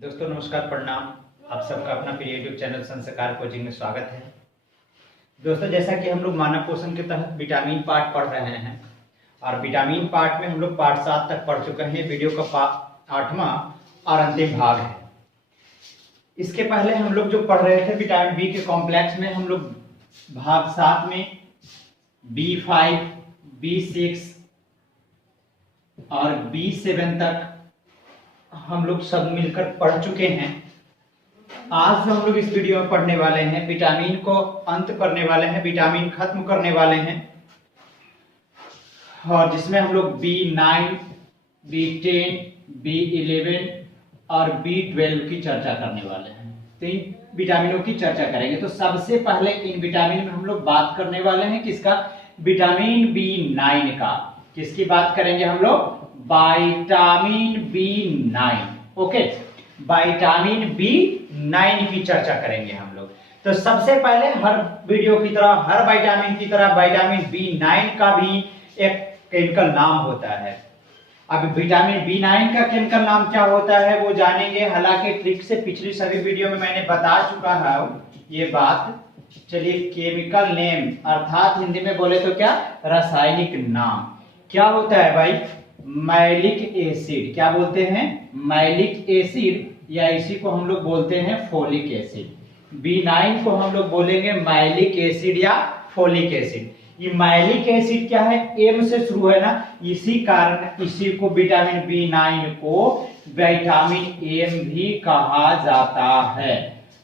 दोस्तों नमस्कार प्रणाम। आप सबका अपना प्रिय यूट्यूब चैनल संस्कार कोचिंग में स्वागत है। दोस्तों जैसा कि हम लोग मानव पोषण के तहत विटामिन पार्ट पढ़ रहे हैं और विटामिन पार्ट में हम लोग पार्ट 7 तक पढ़ चुके हैं। वीडियो का 8वां और अंतिम भाग है। इसके पहले हम लोग जो पढ़ रहे थे विटामिन बी के कॉम्प्लेक्स में, हम लोग भाग 7 में B5, B6 और B7 तक हम लोग सब मिलकर पढ़ चुके हैं। आज हम लोग इस वीडियो में पढ़ने वाले हैं, विटामिन को अंत करने वाले हैं, विटामिन खत्म करने वाले हैं, और जिसमें हम लोग B9, B10, B11 और B12 की चर्चा करने वाले हैं। तो इन विटामिनों की चर्चा करेंगे। तो सबसे पहले इन विटामिन में हम लोग बात करने वाले हैं किसका? विटामिन B9 का। किसकी बात करेंगे हम लोग? Vitamin B9। Okay, vitamin B9 की चर्चा करेंगे हम लोग। तो सबसे पहले हर वीडियो की तरह, हर विटामिन की तरह विटामिन B9 का भी एक केमिकल नाम होता है। अब विटामिन B9 का केमिकल नाम क्या होता है वो जानेंगे। हालांकि ट्रिक से पिछली सभी वीडियो में मैंने बता चुका है ये बात। चलिए, केमिकल नेम अर्थात हिंदी में बोले तो क्या? रासायनिक नाम क्या होता है भाई? Malic acid. क्या बोलते हैं? मैलिक एसिड, या इसी को हम लोग बोलते हैं फोलिक एसिड। B9 को हम लोग बोलेंगे मैलिक एसिड या फोलिक एसिड। ये मैलिक एसिड क्या है? एम से शुरू है ना, इसी कारण इसी को विटामिन B9 को विटामिन एम भी कहा जाता है।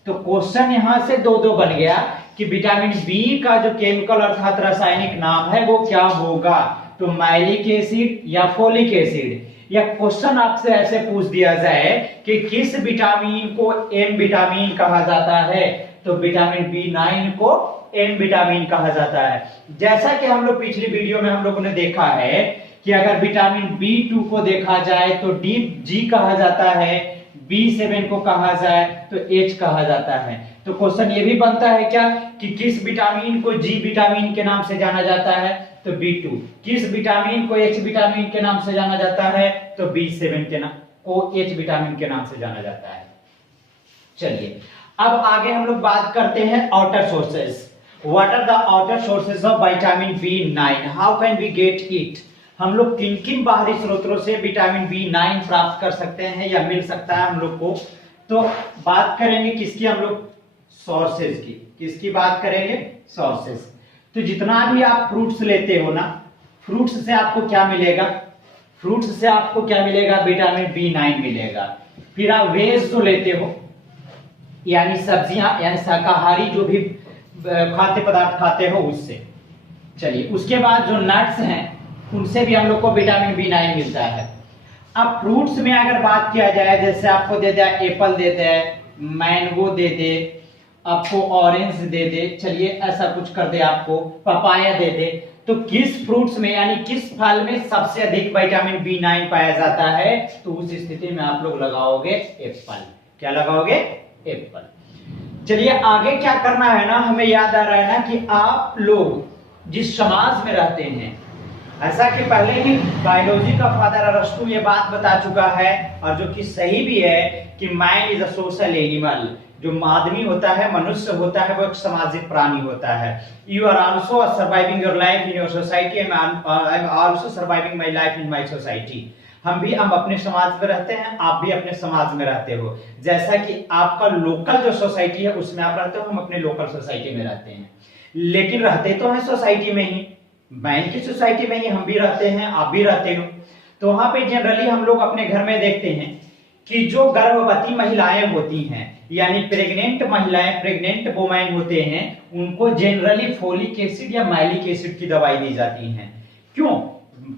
तो क्वेश्चन यहां से दो दो बन गया कि विटामिन बी का जो केमिकल अर्थात रासायनिक नाम है वो क्या होगा? तो मैलिक एसिड या फोलिक एसिड। या क्वेश्चन आपसे ऐसे पूछ दिया जाए कि किस विटामिन को एम विटामिन कहा जाता है, तो विटामिन B9 को एम विटामिन कहा जाता है। जैसा कि हम लोग पिछली वीडियो में हम लोगों ने देखा है कि अगर विटामिन B2 को देखा जाए तो G कहा जाता है, B7 को कहा जाए तो H कहा जाता है। तो क्वेश्चन ये भी बनता है क्या कि किस विटामिन को G विटामिन के नाम से जाना जाता है? तो B2। किस विटामिन को H विटामिन के नाम से जाना जाता है? तो B7 के नाम को H विटामिन के नाम से जाना जाता है। चलिए, अब आगे हम लोग बात करते हैं outer sources. What are the outer sources of vitamin B9? How can we get it? हम लोग किन किन बाहरी स्रोतों से विटामिन B9 प्राप्त कर सकते हैं या मिल सकता है हम लोग को? तो बात करेंगे किसकी हम लोग? सोर्सेज की। किसकी बात करेंगे? सोर्सेज। तो जितना भी आप फ्रूट्स लेते हो ना, फ्रूट्स से आपको क्या मिलेगा? फ्रूट्स से आपको क्या मिलेगा? विटामिन B9 मिलेगा। फिर आप वेज जो लेते हो यानी सब्जियां, यानी शाकाहारी जो भी खाद्य पदार्थ खाते हो उससे। चलिए, उसके बाद जो नट्स हैं उनसे भी हम लोग को विटामिन B9 मिलता है। अब फ्रूट्स में अगर बात किया जाए, जैसे आपको दे दे एप्पल दे दे, मैंगो दे दे, आपको ऑरेंज दे दे, चलिए ऐसा कुछ कर दे, आपको पपाया दे दे, तो किस फ्रूट्स में यानी किस फल में सबसे अधिक विटामिन B9 पाया जाता है? तो उस स्थिति में आप लोग लगाओगे एप्पल। क्या लगाओगे? एप्पल। चलिए, आगे क्या करना है ना, हमें याद आ रहा है ना कि आप लोग जिस समाज में रहते हैं, ऐसा कि पहले ही बायोलॉजी का फादर अरस्तु ये बात बता चुका है, और जो कि सही भी है, कि man is a social animal. जो आदमी होता है, मनुष्य होता है, वो एक सामाजिक प्राणी होता है। You are also surviving your life in your society, I am also surviving my life in my society. हम अपने समाज में रहते हैं, आप भी अपने समाज में रहते हो। जैसा कि आपका लोकल जो सोसाइटी है उसमें आप रहते हो, हम अपने लोकल सोसाइटी में रहते हैं, लेकिन रहते तो हैं सोसाइटी में ही, मैन की सोसाइटी में ही हम भी रहते हैं, आप भी रहते हो। तो वहां पे जनरली हम लोग अपने घर में देखते हैं कि जो गर्भवती महिलाएं होती हैं यानी प्रेग्नेंट महिलाएं, प्रेग्नेंट वुमेन होते हैं, उनको जनरली फोलिक एसिड या मैलिक एसिड की दवाई दी जाती है। क्यों?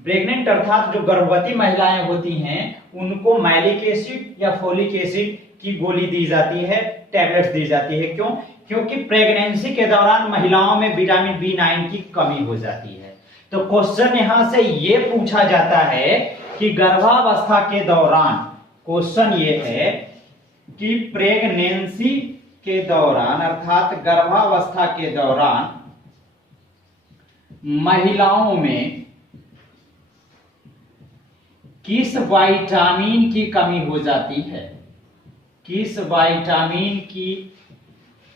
प्रेग्नेंट अर्थात जो गर्भवती महिलाएं होती हैं उनको मैलिक एसिड या फोलिक एसिड की गोली दी जाती है, टैबलेट्स दी जाती है। क्यों? क्योंकि प्रेगनेंसी के दौरान महिलाओं में विटामिन B9 की कमी हो जाती है। तो क्वेश्चन यहां से ये पूछा जाता है कि गर्भावस्था के दौरान, क्वेश्चन ये है कि प्रेगनेंसी के दौरान अर्थात गर्भावस्था के दौरान महिलाओं में किस विटामिन की कमी हो जाती है? किस विटामिन की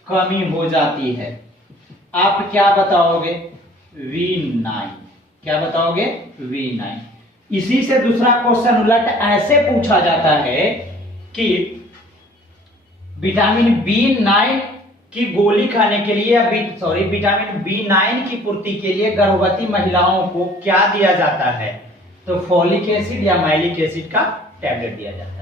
कमी हो जाती है? आप क्या बताओगे? B9। क्या बताओगे? B9। इसी से दूसरा क्वेश्चन उलट ऐसे पूछा जाता है कि विटामिन B9 की गोली खाने के लिए या विटामिन B9 की पूर्ति के लिए गर्भवती महिलाओं को क्या दिया जाता है? तो फोलिक एसिड या माइलिक एसिड का टैबलेट दिया जाता है।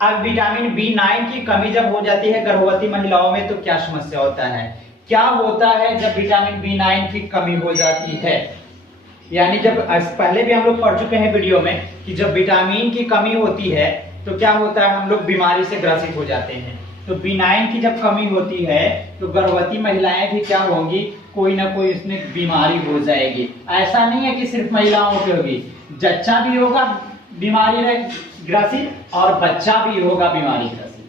अब विटामिन B9 की कमी जब हो जाती है गर्भवती महिलाओं में तो क्या समस्या होता है? क्या होता है जब विटामिन B9 की कमी हो जाती है? यानी जब पहले भी हम लोग पढ़ चुके हैं वीडियो में कि जब विटामिन की कमी होती है तो क्या होता है, हम लोग बीमारी से ग्रसित हो जाते हैं। तो B9 की जब कमी होती है तो गर्भवती महिलाएं भी क्या होंगी, कोई ना कोई इसमें बीमारी हो जाएगी। ऐसा नहीं है कि सिर्फ महिलाओं की होगी, जच्चा भी होगा बीमारी में ग्रसित और बच्चा भी होगा बीमारी ग्रसित।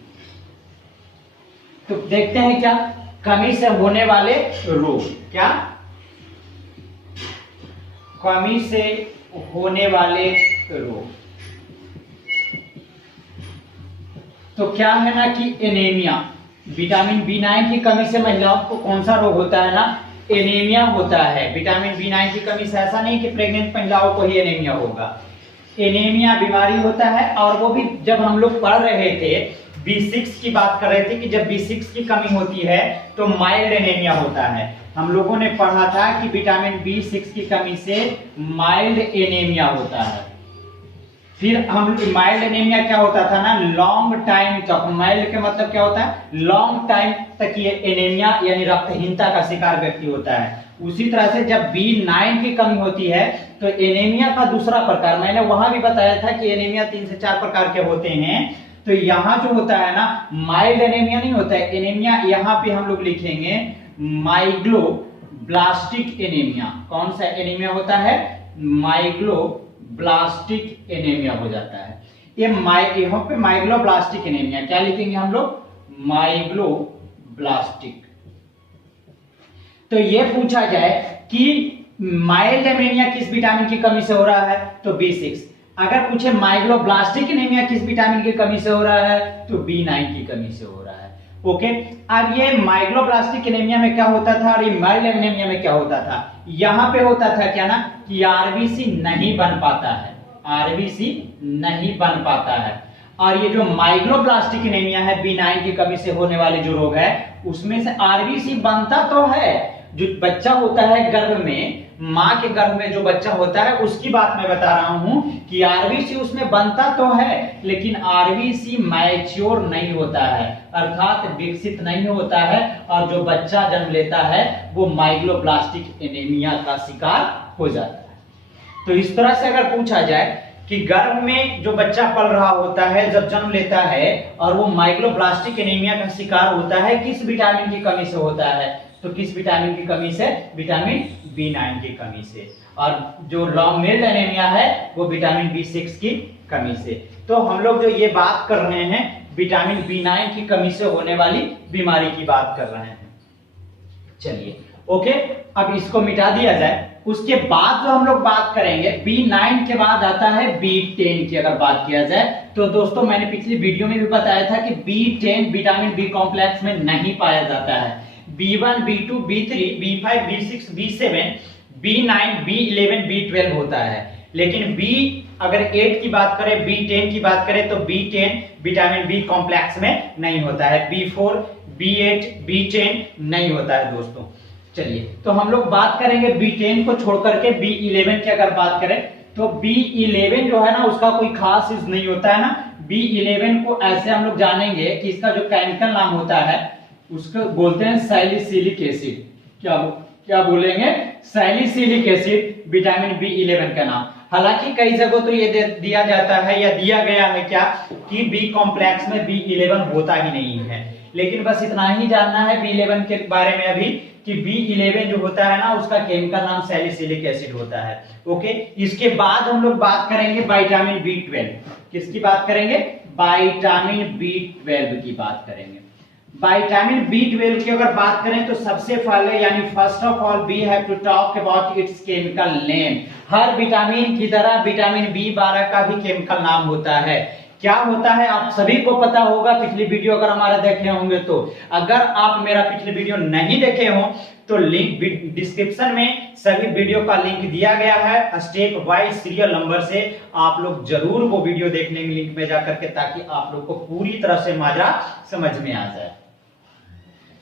तो देखते हैं क्या कमी से होने वाले रोग, क्या कमी से होने वाले रोग। तो क्या है ना कि एनीमिया, विटामिन B9 की कमी से महिलाओं को कौन सा रोग होता है ना, एनीमिया होता है। विटामिन B9 की कमी से ऐसा नहीं कि प्रेग्नेंट महिलाओं को ही एनीमिया होगा, एनीमिया बीमारी होता है। और वो भी जब हम लोग पढ़ रहे थे B6 की बात कर रहे थे कि जब B6 की कमी होती है तो माइल्ड एनीमिया होता है। हम लोगों ने पढ़ा था कि विटामिन B6 की कमी से माइल्ड एनीमिया होता है। फिर हम माइल्ड एनीमिया क्या होता था ना, लॉन्ग टाइम तक, माइल्ड का मतलब क्या होता है, लॉन्ग टाइम तक ये एनीमिया यानी रक्तहीनता का शिकार व्यक्ति होता है। उसी तरह से जब B9 की कमी होती है तो एनीमिया का दूसरा प्रकार, मैंने वहां भी बताया था कि एनीमिया 3 से 4 प्रकार के होते हैं। तो यहाँ जो होता है ना माइल्ड एनीमिया नहीं होता है, एनीमिया यहाँ पे हम लोग लिखेंगे माइग्लोब्लास्टिक एनीमिया। कौन सा एनीमिया होता है? माइग्लोब्लास्टिक एनीमिया हो जाता है। ये यहाँ पे माइग्लोब्लास्टिक एनीमिया क्या लिखेंगे हम लोग? माइग्लोब्लास्टिक। तो ये पूछा जाए कि माइल्ड एनीमिया किस विटामिन की कमी से हो रहा है तो B6। अगर पूछे माइग्लोब्लास्टिक एनीमिया किस विटामिन की कमी से हो रहा है तो B9 की कमी से हो रहा है। ओके, अब ये माइग्लोब्लास्टिक एनीमिया में क्या होता था और ये माइल्ड एनीमिया में क्या होता था? यहां पे होता था क्या ना कि आरबीसी नहीं बन पाता है, आरबीसी नहीं बन पाता है। और ये जो माइग्लोब्लास्टिक एनीमिया है B9 की कमी से होने वाले जो रोग है उसमें से आरबीसी बनता तो है, जो बच्चा होता है गर्भ में, मां के गर्भ में जो बच्चा होता है उसकी बात मैं बता रहा हूं कि आरबीसी उसमें बनता तो है लेकिन आरबीसी मैच्योर नहीं होता है, अर्थात विकसित नहीं होता है। और जो बच्चा जन्म लेता है वो माइग्लोब्लास्टिक एनीमिया का शिकार हो जाता है। तो इस तरह से अगर पूछा जाए कि गर्भ में जो बच्चा पल रहा होता है जब जन्म लेता है और वो माइग्लोब्लास्टिक एनीमिया का शिकार होता है, किस विटामिन की कमी से होता है तो किस विटामिन की कमी से? विटामिन B9 की कमी से। और जो लॉन्ग मेल्ड एनीमिया है वो विटामिन B6 की कमी से। तो हम लोग जो ये बात कर रहे हैं विटामिन B9 की कमी से होने वाली बीमारी की बात कर रहे हैं। चलिए ओके, अब इसको मिटा दिया जाए। उसके बाद जो हम लोग बात करेंगे B9 के बाद आता है B10 की। अगर बात किया जाए तो दोस्तों मैंने पिछली वीडियो में भी बताया था कि B10 विटामिन B कॉम्प्लेक्स में नहीं पाया जाता है। B1, B2, B3, B5, B6, B7, B9, B11, B12 होता है। लेकिन B अगर 8 की बात करें, B10 की बात करें तो B10 विटामिन B कॉम्प्लेक्स में नहीं होता है। B4, B8, B10 नहीं होता है दोस्तों। चलिए तो हम लोग बात करेंगे B10 को छोड़ करके B11 की अगर बात करें तो B11 जो है ना उसका कोई खास चीज नहीं होता है ना। B11 को ऐसे हम लोग जानेंगे कि इसका जो केमिकल नाम होता है उसको बोलते हैं सैलिसिलिक एसिड। क्या बोलेंगे? सैलिसिलिक एसिड विटामिन B11 का नाम। हालांकि कई जगहों तो ये दिया जाता है या दिया गया है क्या कि B कॉम्प्लेक्स में B11 होता ही नहीं है। लेकिन बस इतना ही जानना है B11 के बारे में अभी कि B11 जो होता है ना उसका केमिकल नाम सैलिसिलिक एसिड होता है। ओके, इसके बाद हम लोग बात करेंगे विटामिन B12। किसकी बात करेंगे? विटामिन B12 की बात करेंगे। विटामिन B12 की अगर बात करें तो सबसे पहले यानी first of all we have to talk about its chemical name. हर विटामिन की तरह विटामिन B12 का भी केमिकल नाम होता है। क्या होता है आप सभी को पता होगा, पिछली वीडियो अगर हमारा देखे होंगे तो। अगर आप मेरा पिछली वीडियो नहीं देखे हो तो लिंक डिस्क्रिप्शन में सभी वीडियो का लिंक दिया गया है, स्टेप वाइज सीरियल नंबर से। आप लोग जरूर वो वीडियो देख लेंगे लिंक में जाकर के, ताकि आप लोग को पूरी तरह से माजरा समझ में आ जाए।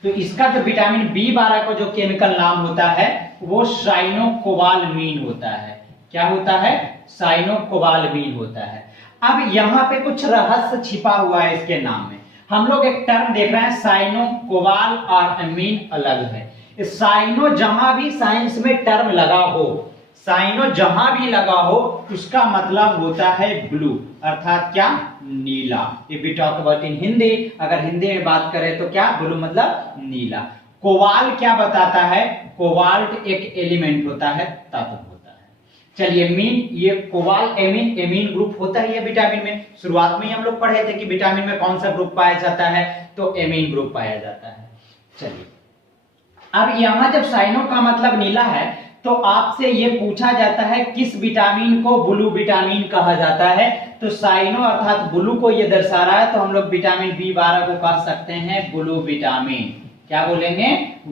तो इसका जो विटामिन B12 का जो केमिकल नाम होता है वो साइनोकोबालामीन होता है। क्या होता है? साइनोकोबालामीन होता है। अब यहाँ पे कुछ रहस्य छिपा हुआ है इसके नाम में। हम लोग एक टर्म देख रहे हैं, साइनोकोबाल और अमीन अलग है। साइनो जहां भी साइंस में टर्म लगा हो, साइनो जहां भी लगा हो, उसका मतलब होता है ब्लू, अर्थात क्या? नीला। If we talk about in Hindi, अगर हिंदी में बात करें तो क्या? ब्लू मतलब नीला। कोबाल क्या बताता है? कोबाल्ट एक एलिमेंट होता है, तत्व होता है। चलिए मीन, ये कोबाल एमीन, एमीन ग्रुप होता है ये विटामिन में। शुरुआत में ही हम लोग पढ़े थे कि विटामिन में कौन सा ग्रुप पाया जाता है, तो एमीन ग्रुप पाया जाता है। चलिए अब यहां जब साइनो का मतलब नीला है तो आपसे ये पूछा जाता है किस विटामिन को ब्लू विटामिन कहा जाता है। तो साइनो अर्थात ब्लू को ये दर्शा रहा है, तो हम लोग विटामिन B12 को कह सकते हैं ब्लू विटामिन। क्या बोलेंगे?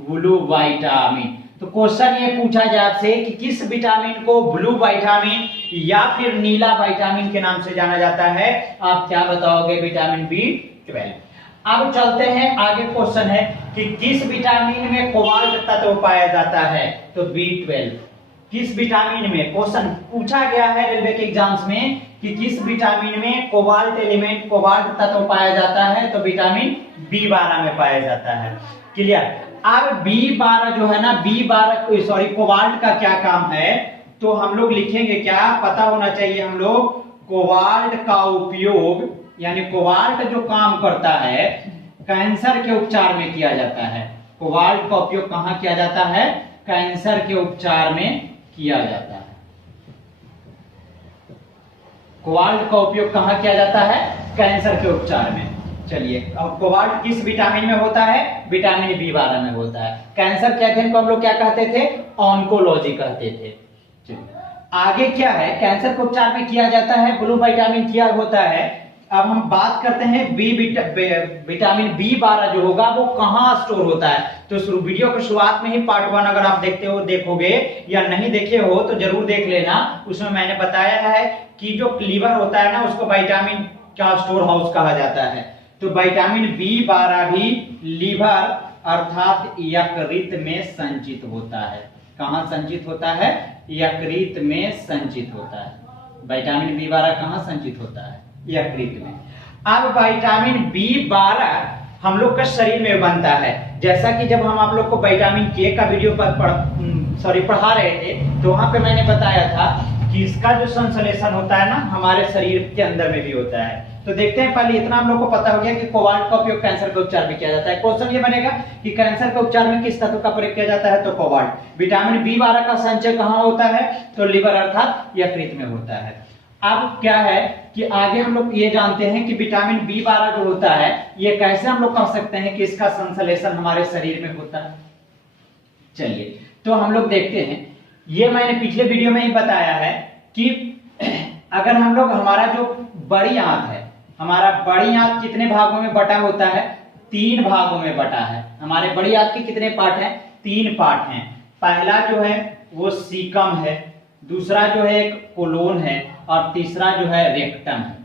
Blue vitamin. तो क्वेश्चन ये पूछा जाए आपसे कि किस विटामिन को ब्लू विटामिन या फिर नीला विटामिन के नाम से जाना जाता है, आप क्या बताओगे? Vitamin B12। अब चलते हैं आगे, क्वेश्चन है कि किस विटामिन में कोबाल्ट तत्व पाया जाता है, तो B12। किस विटामिन में? क्वेश्चन पूछा गया है रेलवे के एग्जाम्स में कि किस विटामिन में कोबाल्ट एलिमेंट, कोबाल्ट तत्व पाया जाता है, तो विटामिन B12 में पाया जाता है। क्लियर? अब B12 जो है ना, B12 सॉरी कोबाल्ट का क्या काम है, तो हम लोग लिखेंगे क्या, पता होना चाहिए हम लोग। कोबाल्ट का उपयोग, यानी कोबाल्ट जो काम करता है कैंसर के उपचार में किया जाता है। कोबाल्ट का उपयोग कहां किया जाता है? कैंसर के उपचार में किया जाता है। कोबाल्ट का उपयोग कहां किया जाता है? कैंसर के उपचार में। चलिए अब कोबाल्ट किस विटामिन में होता है? विटामिन B12 में होता है। कैंसर के अध्ययन को हम लोग क्या कहते थे? ऑन्कोलॉजी कहते थे। आगे क्या है? कैंसर के उपचार में किया जाता है, ब्लू विटामिन क्या होता है। अब हम बात करते हैं विटामिन B12 जो होगा वो कहां स्टोर होता है। तो वीडियो के शुरुआत में ही पार्ट 1 अगर आप देखते हो, देखोगे या नहीं देखे हो तो जरूर देख लेना। उसमें मैंने बताया है कि जो लीवर होता है ना, उसको विटामिन का स्टोर हाउस कहा जाता है। तो विटामिन B12 भी लीवर अर्थात यकृत में संचित होता है। कहां संचित होता है? यकृत में संचित होता है। विटामिन B12 कहां संचित होता है? यकृत में। अब विटामिन B12 हम लोग का शरीर में बनता है। जैसा कि जब हम आप लोग को विटामिन K का वीडियो पर पढ़ा रहे थे, तो वहां पे मैंने बताया था कि इसका जो संश्लेषण होता है ना, हमारे शरीर के अंदर में भी होता है। तो देखते हैं, पहले इतना हम लोग को पता हो गया कि कोबाल्ट का उपयोग कैंसर के उपचार में किया जाता है। क्वेश्चन ये बनेगा कि कैंसर के उपचार में किस तत्व का प्रयोग किया जाता है, तो कोबाल्ट। विटामिन B12 का संचय कहां होता है, तो लिवर अर्थात यकृत में होता है। अब क्या है कि आगे हम लोग ये जानते हैं कि विटामिन B12 जो होता है, ये कैसे हम लोग कह सकते हैं कि इसका संश्लेषण हमारे शरीर में होता है। चलिए तो हम लोग देखते हैं, ये मैंने पिछले वीडियो में ही बताया है कि अगर हम लोग, हमारा जो बड़ी आंत है, हमारा बड़ी आंत कितने भागों में बटा होता है? 3 भागों में बटा है। हमारे बड़ी आंत के कितने पार्ट हैं? 3 पार्ट हैं। पहला जो है वो सीकम है, दूसरा जो है एक कोलोन है, और तीसरा जो है रेक्टम है।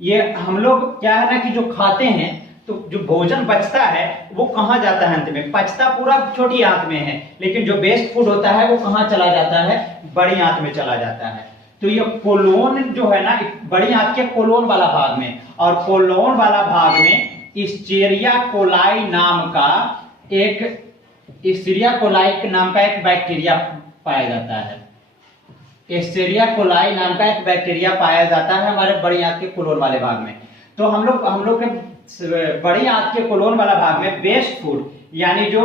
ये हम लोग क्या है ना कि जो खाते हैं, तो जो भोजन बचता है वो कहां जाता है? अंत में पचता पूरा छोटी आंत में है, लेकिन जो वेस्ट फूड होता है वो कहां चला जाता है? बड़ी आंत में चला जाता है। तो ये कोलोन जो है ना, बड़ी आंत के कोलोन वाला भाग में, और कोलोन वाला भाग में इस्चेरिया कोलाई नाम का एक बैक्टीरिया पाया जाता है। एस्टेरिया कोलाई नाम का एक बैक्टीरिया पाया जाता है हमारे बड़ी आंत के कोलोन वाले भाग में। तो हम लोग के बड़ी आंत के कोलोन वाला भाग में वेस्ट फूड, यानी जो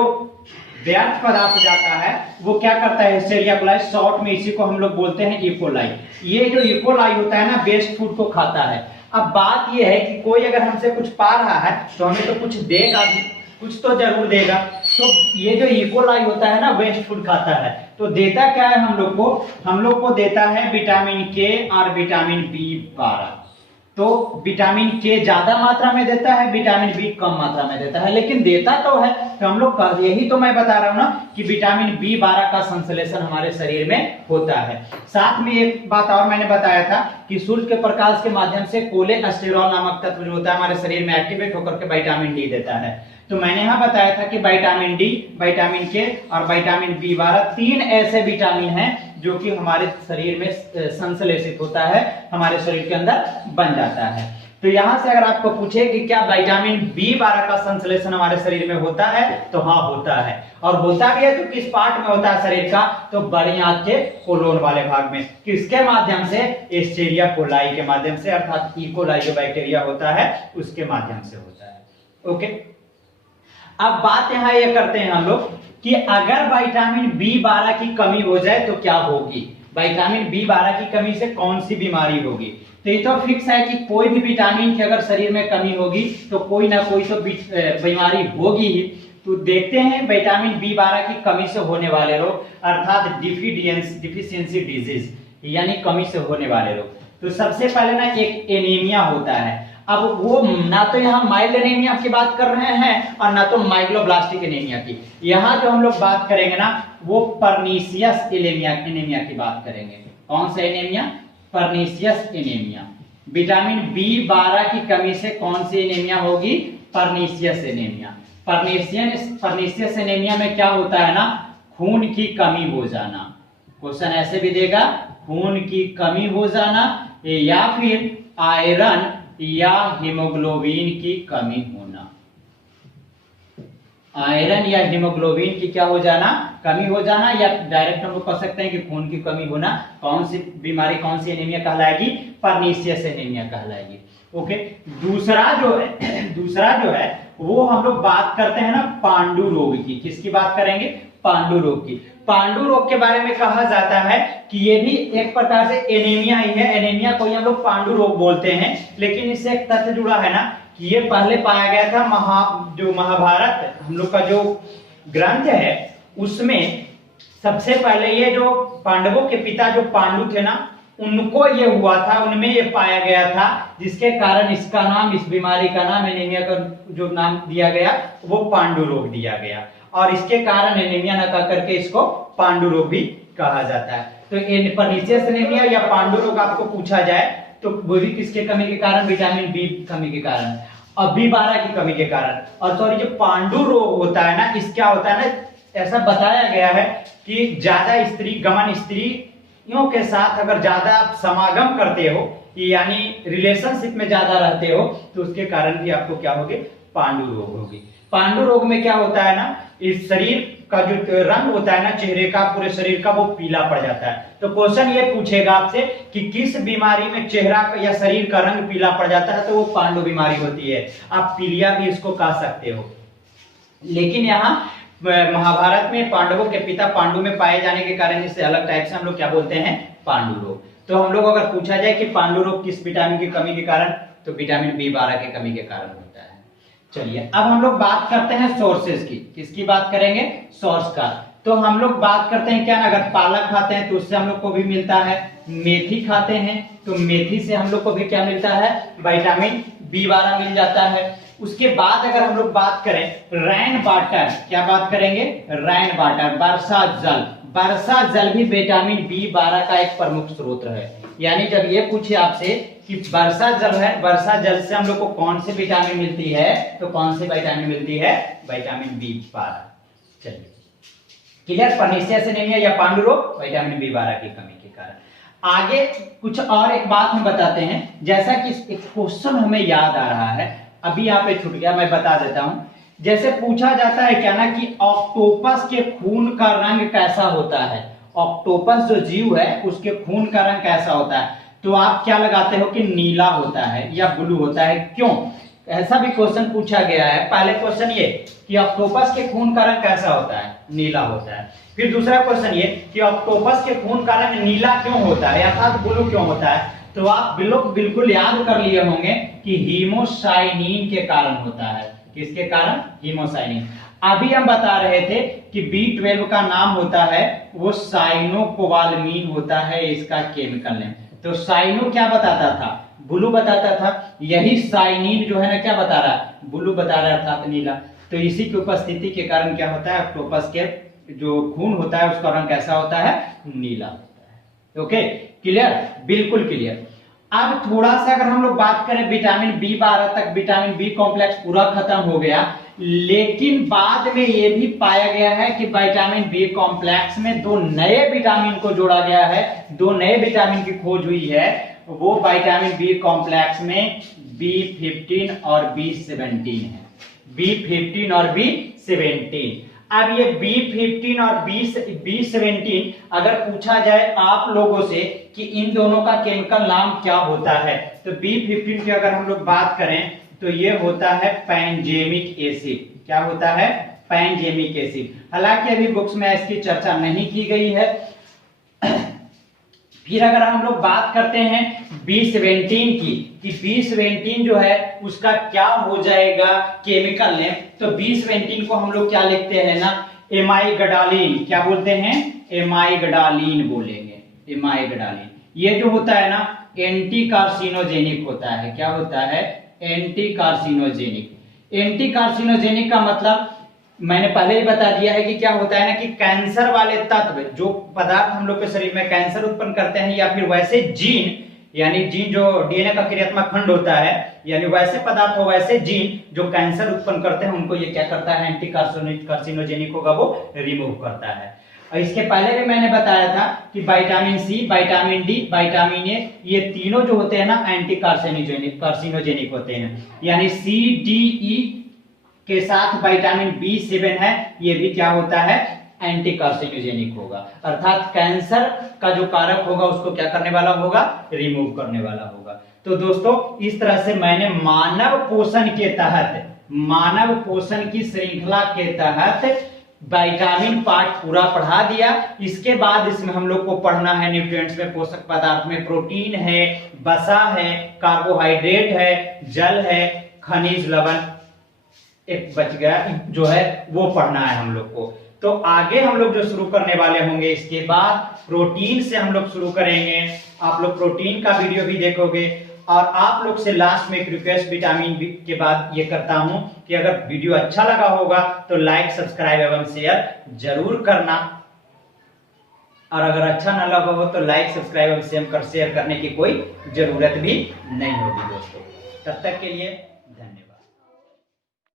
व्यर्थ पदार्थ जाता है, वो क्या करता है? एस्टेरिया कोलाई, शॉर्ट में इसी को हम लोग बोलते हैं इकोलाई। ये जो इकोलाई होता है ना, वेस्ट फूड को खाता है। अब बात ये है कि कोई अगर हमसे कुछ पा रहा है तो हमें तो कुछ देगा, कुछ तो जरूर देगा। तो ये जो इकोलाई होता है ना, वेस्ट फूड खाता है, तो देता क्या है हम लोग को? हम लोग को देता है विटामिन K और विटामिन B12। तो विटामिन के ज्यादा मात्रा में देता है, विटामिन बी कम मात्रा में देता है, लेकिन देता तो है। तो हम लोग यही तो मैं बता रहा हूं ना कि विटामिन B12 का संश्लेषण हमारे शरीर में होता है। साथ में एक बात और मैंने बताया था कि सूर्य के प्रकाश के माध्यम से कोलेस्टेरॉल नामक तत्व जो होता है हमारे शरीर में एक्टिवेट होकर के विटामिन डी देता है। तो मैंने यहाँ बताया था कि विटामिन डी, विटामिन के और विटामिन B12 तीन ऐसे विटामिन हैं जो कि हमारे शरीर में संश्लेषित होता है, हमारे शरीर के अंदर बन जाता है। तो यहां से अगर आपको पूछे कि क्या विटामिन B12 का संश्लेषण हमारे शरीर में होता है, तो हाँ होता है। और होता भी है तो किस पार्ट में होता है शरीर का, तो बड़ी आंत के कोलोन वाले भाग में। किसके माध्यम से? एस्चेरिया कोलाई के माध्यम से, अर्थात ई कोलाई जो बैक्टीरिया होता है उसके माध्यम से होता है। ओके, अब बात यहां ये करते हैं हम लोग कि अगर विटामिन B12 की कमी हो जाए तो क्या होगी, विटामिन B12 की कमी से कौन सी बीमारी होगी। तो ये तो फिक्स है कि कोई भी विटामिन की अगर शरीर में कमी होगी तो कोई ना कोई तो बीमारी होगी ही। तो देखते हैं विटामिन B12 की कमी से होने वाले रोग, अर्थात डिफिशियंसी डिजीज, यानी कमी से होने वाले रोग। तो सबसे पहले ना एक एनीमिया होता है। अब वो ना तो यहाँ माइल्ड एनीमिया की बात कर रहे हैं और ना तो माइग्लोब्लास्टिक एनीमिया की। यहाँ जो हम लोग बात करेंगे ना वो पर्नीशियस एनीमिया की बात करेंगे। कौन सा anaemia? Pernicious anaemia. Vitamin B12 की कमी से कौन सी एनीमिया होगी? Pernicious anaemia. पर्नीशियस एनीमिया में क्या होता है ना, खून की कमी हो जाना। क्वेश्चन ऐसे भी देगा, खून की कमी हो जाना या फिर आयरन या हीमोग्लोबिन की कमी होना। आयरन या हीमोग्लोबिन की क्या हो जाना? कमी हो जाना, या डायरेक्ट हम लोग कह सकते हैं कि खून की कमी होना। कौन सी बीमारी, कौन सी एनीमिया कहलाएगी? पर्नीशियस एनीमिया कहलाएगी। ओके, दूसरा जो है वो हम लोग बात करते हैं ना पांडु रोग की। किसकी बात करेंगे? पांडु रोग की। पांडु रोग के बारे में कहा जाता है कि ये भी एक प्रकार से एनीमिया ही है। एनीमिया को हम लोग पांडु रोग बोलते हैं, लेकिन इससे एक तथ्य जुड़ा है ना कि ये पहले पाया गया था महाभारत हम लोग का जो ग्रंथ है उसमें सबसे पहले ये जो पांडवों के पिता जो पांडु थे ना उनको ये हुआ था, उनमें ये पाया गया था, जिसके कारण इसका नाम, इस बीमारी का नाम, एनीमिया का जो नाम दिया गया वो पांडु रोग दिया गया। और इसके कारण एनीमिया न कह करके इसको पांडु रोग भी कहा जाता है। तो पर्नीशियस एनीमिया या पांडु रोग आपको पूछा जाए तो वो भी किसके कमी के कारण? विटामिन बी कमी के कारण और B12 की कमी के कारण। और सॉरी, जो पांडु रोग होता है ना, इस क्या होता है ना, ऐसा बताया गया है कि ज्यादा स्त्रियों के साथ अगर ज्यादा आप समागम करते हो, यानी रिलेशनशिप में ज्यादा रहते हो, तो उसके कारण भी आपको क्या होगी? पांडु रोग होगी। पांडु रोग में क्या होता है ना, इस शरीर का जो रंग होता है ना चेहरे का, पूरे शरीर का, वो पीला पड़ जाता है। तो क्वेश्चन ये पूछेगा आपसे कि किस बीमारी में चेहरा या शरीर का रंग पीला पड़ जाता है, तो वो पांडु बीमारी होती है। आप पीलिया भी इसको कह सकते हो। लेकिन यहाँ महाभारत में पांडवों के पिता पांडु में पाए जाने के कारण इसे अलग टाइप से हम लोग क्या बोलते हैं? पांडु रोग। तो हम लोग अगर पूछा जाए कि पांडु रोग किस विटामिन की कमी के कारण, तो विटामिन B12 की कमी के कारण होता है। चलिए अब हम लोग बात करते हैं सोर्सेज की। किसकी बात करेंगे? सोर्स का। तो हम लोग बात करते हैं क्या ना, अगर पालक खाते हैं तो उससे हम लोग को भी मिलता है। मेथी खाते हैं तो मेथी से हम लोग को भी क्या मिलता है? विटामिन B12 मिल जाता है। उसके बाद अगर हम लोग बात करें रेन वाटर, क्या बात करेंगे? रेन वाटर, वर्षा जल। वर्षा जल भी विटामिन B12 का एक प्रमुख स्रोत है। यानी जब ये पूछे आपसे कि वर्षा जल है, वर्षा जल से हम लोग को कौन सी विटामिन मिलती है, तो कौन सी विटामिन मिलती है? Vitamin B12। चलिए क्लियर? पर्नीशियस एनीमिया या पांडु रोग विटामिन B12 की कमी के कारण। आगे कुछ और एक बात हम बताते हैं, जैसा कि एक क्वेश्चन हमें याद आ रहा है, अभी यहाँ पे छूट गया, मैं बता देता हूं। जैसे पूछा जाता है क्या ना कि ऑक्टोपस के खून का रंग कैसा होता है। ऑक्टोपस जो जीव है उसके खून का रंग कैसा होता है, तो आप क्या लगाते हो कि नीला होता है या ब्लू होता है। क्यों? ऐसा भी क्वेश्चन पूछा गया है। पहले क्वेश्चन ये कि ऑक्टोपस के खून का रंग कैसा होता है? नीला होता है। फिर दूसरा क्वेश्चन ये कि ऑक्टोपस के खून का रंग नीला क्यों होता है, अर्थात ब्लू क्यों होता है। तो आप बिल्कुल याद कर लिए होंगे कि हीमोसाइनिन के कारण होता है। किसके कारण? हीमोसाइनिन। अभी हम बता रहे थे कि B12 का नाम होता है वो साइनोकोबालमीन होता है, इसका केमिकल नेम। तो साइनो क्या बताता था? ब्लू बताता था, यही साइनिन जो है ना क्या बता रहा है, ब्लू बता रहा है अर्थात नीला। तो इसी की उपस्थिति के कारण क्या होता है, ऑक्टोपस के जो खून होता है उसका रंग कैसा होता है, नीला होता है। ओके क्लियर, बिल्कुल क्लियर। अब थोड़ा सा अगर हम लोग बात करें विटामिन B12 तक, विटामिन बी कॉम्प्लेक्स पूरा खत्म हो गया, लेकिन बाद में यह भी पाया गया है कि विटामिन बी कॉम्प्लेक्स में दो नए विटामिन को जोड़ा गया है, दो नए विटामिन की खोज हुई है। वो विटामिन बी कॉम्प्लेक्स में B15 और B17 है, B15 और B17। अब ये B15 और B17 अगर पूछा जाए आप लोगों से कि इन दोनों का केमिकल नाम क्या होता है, तो B15 की अगर हम लोग बात करें तो ये होता है पेंजेमिक एसिड। क्या होता है, पेंजेमिक एसिड। हालांकि अभी बुक्स में इसकी चर्चा नहीं की गई है। फिर अगर हम लोग बात करते हैं B17 की, कि B17 जो है उसका क्या हो जाएगा केमिकल नेम, तो B17 को हम लोग क्या लिखते हैं ना, एमाइगडालिन। क्या बोलते हैं, एमाइगडालिन बोलेंगे, एमाइगडालिन। ये जो होता है ना एंटी कार्सिनोजेनिक होता है। क्या होता है, एंटी कार्सिनोजेनिक। एंटी कार्सिनोजेनिक का मतलब मैंने पहले ही बता दिया है कि क्या होता है ना कि कैंसर वाले तत्व, जो पदार्थ हम लोग के शरीर में कैंसर उत्पन्न करते हैं, या फिर वैसे जीन, यानी जीन जो डीएनए का क्रियात्मक खंड होता है, यानी वैसे पदार्थ हो, वैसे जीन जो कैंसर उत्पन्न करते हैं, उनको ये क्या करता है, एंटी कार्सिनोजेनिक होगा, वो रिमूव करता है। और इसके पहले भी मैंने बताया था कि vitamin C, vitamin D, vitamin A, ये तीनों जो होते हैं ना एंटी कार्सिनोजेनिक होते हैं। यानी सी डी ई के साथ विटामिन B7 है, ये भी क्या होता है, एंटी कार्सिनोजेनिक होगा, अर्थात कैंसर का जो कारक होगा उसको क्या करने वाला होगा, रिमूव करने वाला होगा। तो दोस्तों इस तरह से मैंने मानव पोषण के तहत, मानव पोषण की श्रृंखला के तहत विटामिन पार्ट पूरा पढ़ा दिया। इसके बाद इसमें हम लोग को पढ़ना है न्यूट्रिएंट्स में, पोषक पदार्थ में प्रोटीन है, वसा है, कार्बोहाइड्रेट है, जल है, खनिज लवण एक बच गया जो है वो पढ़ना है हम लोग को। तो आगे हम लोग जो शुरू करने वाले होंगे, इसके बाद प्रोटीन से हम लोग शुरू करेंगे। आप लोग प्रोटीन का वीडियो भी देखोगे। और आप लोग से लास्ट में एक रिक्वेस्ट विटामिन बी के बाद ये करता हूं कि अगर वीडियो अच्छा लगा होगा तो लाइक, सब्सक्राइब एवं शेयर जरूर करना। और अगर अच्छा ना लगा हो तो लाइक, सब्सक्राइब एवं शेयर करने की कोई जरूरत भी नहीं होगी दोस्तों। तब तक के लिए धन्यवाद।